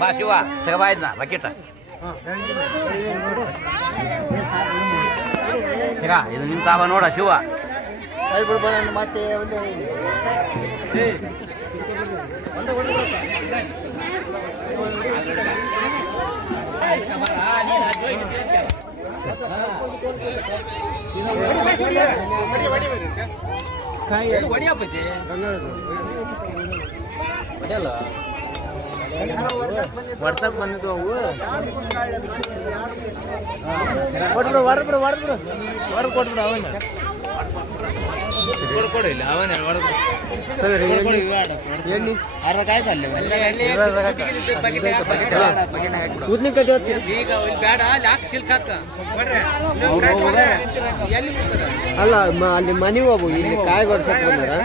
ಬಾ ಶಿವ ತಗಬಾ ಇದ್ನ ಬಕೆಟ್ ಇದು ನಿಮ್ ತಾವ ನೋಡ ಶಿವ ಮತ್ತೆ ವರ್ಷಕ್ಕೆ ಬಂದಿದ್ದು ಅವು ಕೊಟ್ಬಿಡು ಹೊಡೆದ್ಬಿಡು ಹೊಡೆದ್ಬಿಡು ಹೊಡೆದು ಕೊಟ್ಬಿಡು ಅವನ್ನ ಕೊಡಿಲ್ಲ ಅವನ ಎಣ್ಣೆ ಅರ್ಧ ಕಾಯ್ತು ಅಲ್ಲಿ ಉದ್ನಿಕಾಯಿ ಈಗ ಬೇಡ ಲಾಕ್ ಚಿಲ್ಕ್ ಹಾಕ ಅಲ್ಲ ಅಲ್ಲಿ ಮನೆ ಹೋಗು ಇಲ್ಲಿ ಕಾಯಿ ಕೊಡ್ಸಕ್ ಬಂದಾರ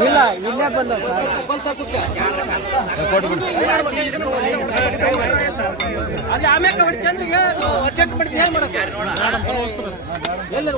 ಇಲ್ಲ ಇಲ್ಲೇ ಬಂದ ಕೊಟ್ಬಿಡು ಅಲ್ಲಿ ಆಮ್ಯಾಕ ಹೊಡಿತಂದ್ರೆ ಅರ್ಜೆಂಟ್ ಮಾಡಿದ್ರೆ ಏನು ಮಾಡೋದು ಎಲ್ಲ